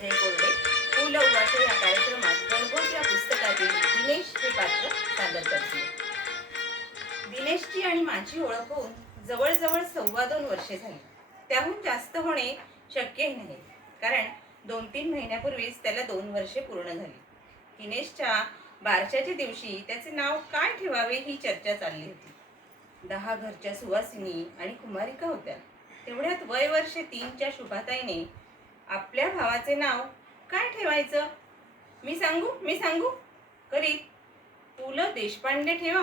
संजय कोरडे पु ल उवाचे या कार्यक्रमात गणगोट या पुस्तकातील दिनेश हे पात्र सादर करतील. दिनेशची आणि माझी ओळख होऊन जवळजवळ सव्वा दोन वर्षे झाली. त्याहून जास्त होणे शक्यही नाही कारण दोन तीन महिन्यापूर्वीच त्याला दोन वर्षे पूर्ण झाली. दिनेशच्या बारशाच्या दिवशी त्याचे नाव काय ठेवावे ही चर्चा चालली होती. दहा घरच्या सुवासिनी आणि कुमारिका होत्या. तेवढ्यात वय वर्ष तीनच्या शुभाताईने आपल्या भावाचे नाव काय ठेवायचं? मी सांगू? मी सांगू? करीत पु ल देशपांडे ठेवा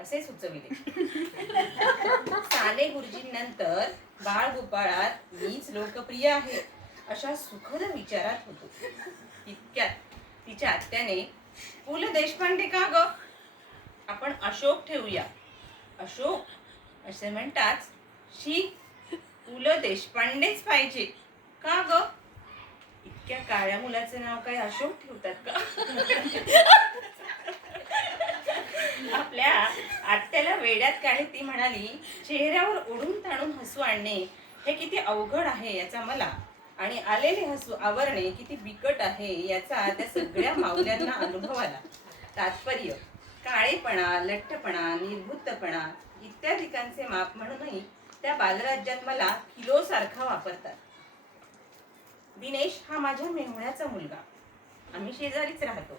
असे सुचविले. साने गुरुजींनंतर बाळ गोपाळात मीच लोकप्रिय आहे अशा सुखद विचारात होतो. इतक्यात तिच्या आत्याने पु ल देशपांडे का ग? आपण अशोक ठेवूया. अशोक? असे म्हणताच शी पु ल देशपांडेच पाहिजे. का ग? इतक्या काळ्या मुलाचं नाव काय अशोक ठेवतात का? आपल्या आत्याला वेड्यात काढे ती म्हणाली चेहऱ्यावर ओढून ताणून हसू आणणे हे किती अवघड आहे याचा मला. आणि आलेले हसू आवरणे किती बिकट आहे याचा त्या सगळ्या माऊल्यांना अनुभव आला. तात्पर्य काळेपणा लठ्ठपणा निर्भूतपणा इत्यादिकांचे माप म्हणूनही त्या बालराज्यात मला किलो सारखा वापरतात. दिनेश हा माझ्या मेहुण्याचा मुलगा. आम्ही शेजारीच राहतो.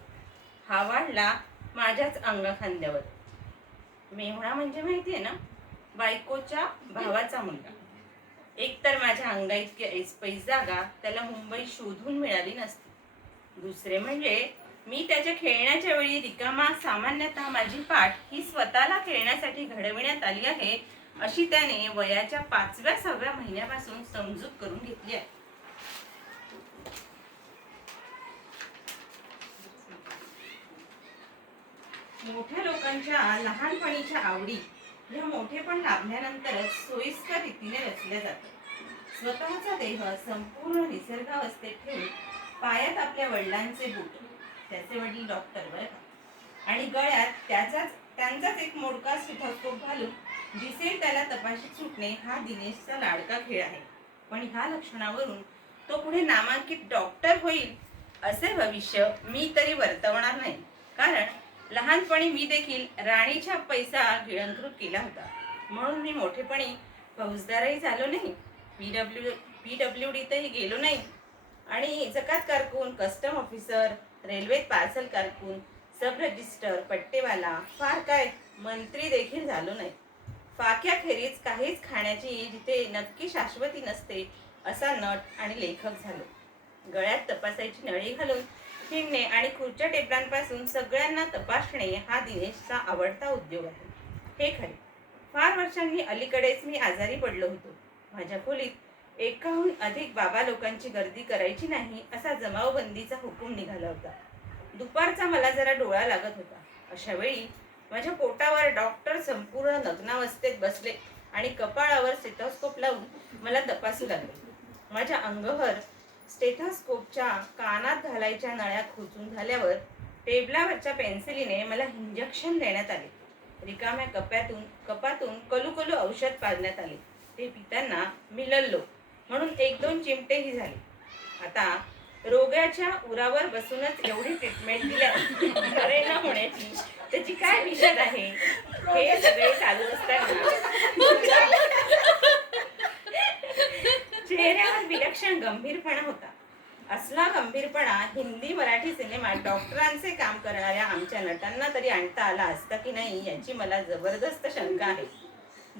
हा वाढला माझ्याच अंगाखांद्यावर मेहुणा म्हणजे माहिती आहे ना? बायकोच्या भावाचा मुलगा. एक तर माझ्या अंगा इतकी ऐसपैस जागा त्याला मुंबई शोधून मिळाली नसती. दुसरे म्हणजे मी त्याच्या खेळण्याच्या वेळी रिकामा सामान्यतः माझी पाठ ही स्वतःला खेळण्यासाठी घडविण्यात आली आहे अशी त्याने वयाच्या पाचव्या सहाव्या महिन्यापासून समजूत करून घेतली आहे. मोठ्या लोकांच्या लहानपणीच्या आवडी ह्या मोठेपण लाभल्यानंतरच सोयीस्कर रीतीने रचल्या जातात. स्वतःचा देह संपूर्ण निसर्गावस्थेत ठेवून पायात आपल्या वडिलांचे बूट त्याचे वडील डॉक्टर बरं का? आणि गळ्यात त्याचाच त्यांचाच एक मोडका स्टेथोस्कोप घालून दिसेल त्याला तपाशी सुटणे हा दिनेशचा लाडका खेळ आहे. पण ह्या लक्षणावरून तो पुढे नामांकित डॉक्टर होईल असे भविष्य मी तरी वर्तवणार नाही. कारण लहानपणी मी देखील राणीच्या पैसा गिळंकृत केला होता. म्हणून मी मोठेपणी फौजदारही झालो नाही. पी डब्ल्यू पी डब्ल्यू डीतही गेलो नाही. आणि जकात कारकून कस्टम ऑफिसर रेल्वेत पार्सल कारकून सब रजिस्टर पट्टेवाला फार काय मंत्री देखील झालो नाही. फाक्याखेरीज काहीच खाण्याची जिथे नक्की शाश्वती नसते असा नट आणि लेखक झालो. गळ्यात तपासायची नळी घालून हिंडणे आणि खुर्च्या टेबलांपासून सगळ्यांना तपासणे हा दिनेशचा आवडता उद्योग आहे. हे खरे. फार वर्षांनी अलीकडेच मी आजारी पडलो होतो. माझ्या खोलीत एकाहून अधिक बाबा लोकांची गर्दी करायची नाही असा जमावबंदीचा हुकूम निघाला होता. दुपारचा मला जरा डोळा लागत होता. अशा वेळी माझ्या पोटावर डॉक्टर संपूर्ण नग्नावस्थेत बसले आणि कपाळावर स्टेथोस्कोप लावून मला तपासू लागले. माझ्या अंगभर स्टेथोस्कोपच्या कानात घालायच्या नळ्या खोचून झाल्यावर टेबलावरच्या पेन्सिलीने मला इंजेक्शन देण्यात आले. रिकाम्या कप्यातून कपातून कलू औषध पाजण्यात आले. ते पिताना मी लल्लो म्हणून एक दोन चिमटेही झाले. आता रोगाच्या उरावर बसूनच एवढी ट्रीटमेंट दिल्या. बरे न होण्याची त्याची काय विषद आहे? हे सगळे चालू असताना चेहऱ्यावर विलक्षण गंभीरपणा होता. असला गंभीरपणा हिंदी मराठी सिनेमात डॉक्टरांचे काम करणाऱ्या आमच्या नटांना तरी आणता आला असता की नाही याची मला जबरदस्त शंका आहे.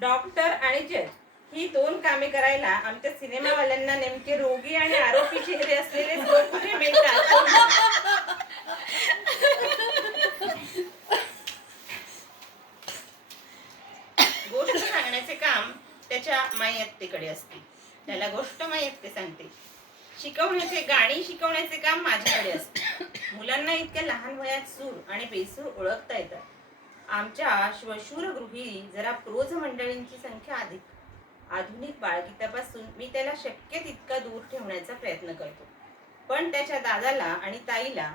डॉक्टर आणि जज ही दोन कामे करायला आमच्या सिनेमावाल्यांना नेमके रोगी आणि आरोपी चेहरे असलेले लोक कुठे मिळतात? गोष्ट सांगण्याचे काम त्याच्या मायत्तेकडे असते. त्याला गोष्ट माहीत ते सांगते. शिकवण्याचे गाणी शिकवण्याचे काम माझ्याकडे असते. मुलांना इतक्या लहान वयात सूर आणि बेसूर ओळखता येतात आमच्या श्वशूर गृही जरा प्रोज मंडळींची संख्या अधिक. आधुनिक बाळगीतापासून मी त्याला शक्य तितका दूर ठेवण्याचा प्रयत्न करतो. पण त्याच्या दादाला आणि ताईला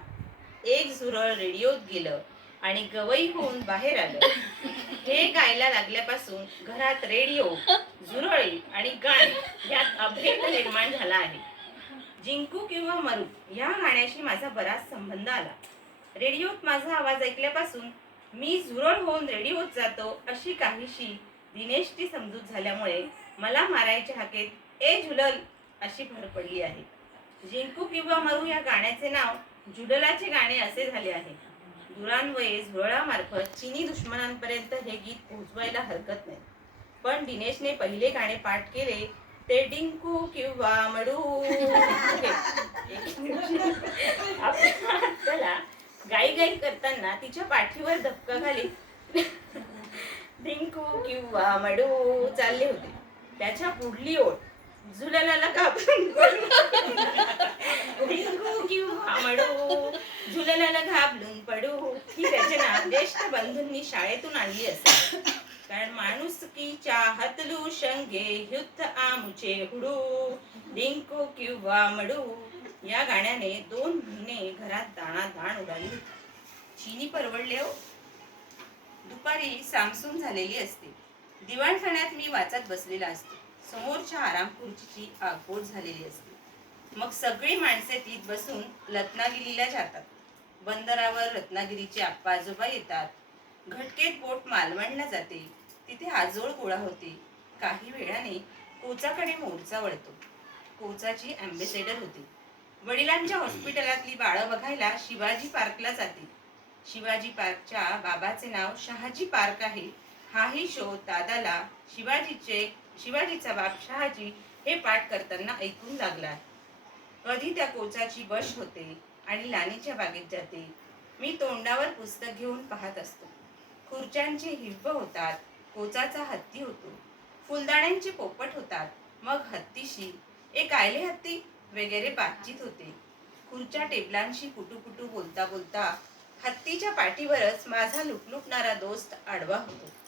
एक झुरळ रेडिओत गेलं. आणि गवई होऊन बाहेर आलं. हे गायला लागल्यापासून घरात रेडिओ झुरळी आणि गाणी यात अभेद निर्माण झाला आहे. जिंकू किंवा मरू या गाण्याशी माझा बराच संबंध आला. रेडिओत माझा आवाज ऐकल्यापासून मी झुरळ होऊन रेडिओत जातो अशी काहीशी दिनेशची समजूत झाल्यामुळे मला मारायच्या हाकेत ए झुलल अशी भर पडली आहे. जिंकू किंवा मरू या गाण्याचे नाव जुडलाचे गाणे असे झाले आहे. दुरान्वये झुरळामार्फत चिनी दुश्मनांपर्यंत हे गीत पोहोचवायला हरकत नाही. पण दिनेशने पहिले गाणे पाठ केले ते डिंकू किंवा मडू. आपल्याला गाई गाई करताना तिच्या पाठीवर धक्का घाली डिंकू किंवा मडू चालले होते. त्याच्या पुढली ओळ. झुलनाला घाबरून पडू किंवा मडू. झुलनाला घाबरून पडू. ही रचना ज्येष्ठ बंधूंनी शाळेतून आणली असेल. कारण माणुसकीच्या हतलू शंगे युद्ध आमुचे हुडू डिंकू किंवा मडू. या गाण्याने दोन महिने घरात दाणा दाण उडाली. होती. चिनी परवडले हो. दुपारी सामसूम झालेली असते. दिवाणखाण्यात मी वाचत बसलेला असतो. समोरच्या आराम खुर्चीची आगबोट झालेली असते. मग सगळी माणसे तीत बसून रत्नागिरीला जातात. बंदरावर रत्नागिरीचे आप्पा आजोबा येतात. घटकेत बोट मालवणला जाते. तिथे आजोळ गोळा होते. काही वेळाने कोचाकडे मोर्चा वळतो. कोचाची अँबेसेडर होती. वडिलांच्या हॉस्पिटलातली बाळं बघायला शिवाजी पार्कला जाते. शिवाजी पार्कच्या बाबाचे नाव शहाजी पार्क आहे. हाही शो दादाला शिवाजीचे शिवाजीचा बाप शहाजी हे पाठ करताना ऐकून लागला. आहे. कधी त्या कोचाची बश होते आणि लानीच्या बागेत जाते. मी तोंडावर पुस्तक घेऊन पाहत असतो. खुर्च्यांचे हिब्ब होतात कोचाचा हत्ती होतो. फुलदाण्यांचे पोपट होतात मग हत्तीशी ए कायले हत्ती वगैरे बातचीत होते. खुर्च्या टेबलांशी कुटू कुटू बोलता बोलता हत्तीच्या पाठीवरच माझा लुकलुकणारा दोस्त आडवा होतो.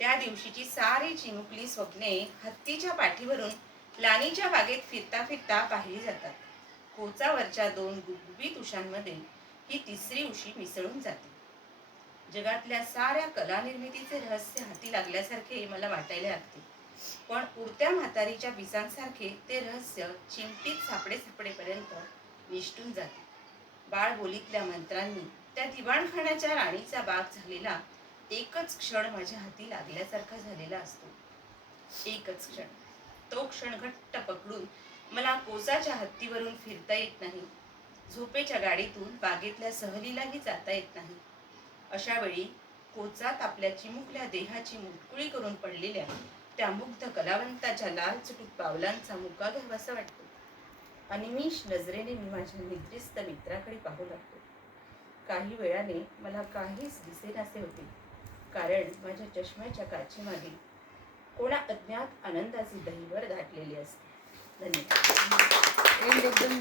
त्या दिवशीची सारी चिमुकली स्वप्ने हत्तीच्या पाठीवरून लानीच्या बागेत फिरता फिरता पाहिली जातात. कोचावरच्या दोन गुबगुबीत उशांमध्ये ही तिसरी उशी मिसळून जाते. जगातल्या साऱ्या कला निर्मितीचे रहस्य हाती लागल्यासारखे मला वाटायला लागते. पण उडत्या म्हातारीच्या पिसांसारखे ते रहस्य चिमटीत सापडे सापडेपर्यंत निष्ठून जाते. बाळ बोलीतल्या मंत्रांनी त्या दिवाणखाण्याच्या राणीचा बाग झालेला एकच क्षण माझ्या हाती लागल्यासारखा झालेला असतो. एकच क्षण. तो क्षण घट्ट पकडून मला कोसाच्या हत्तीवरून फिरता येत नाही. झोपेच्या गाडीतून बागेतल्या सहलीलाही जाता येत नाही. अशा वेळी कोचात आपल्या चिमुकल्या देहाची मुटकुळी करून पडलेल्या त्या मुग्ध कलावंताच्या लाल चुटूक पावलांचा मुका घ्यावासा वाटतो. अनिमिष नजरेने मी माझ्या निद्रिस्त मित्राकडे पाहू लागतो. काही वेळाने मला काहीच दिसेनासे होते. कारण माझ्या चष्म्याच्या काचेमागे कोणा अज्ञात आनंदाची दहीवर दाटलेली असते. धन्यवाद. एकदम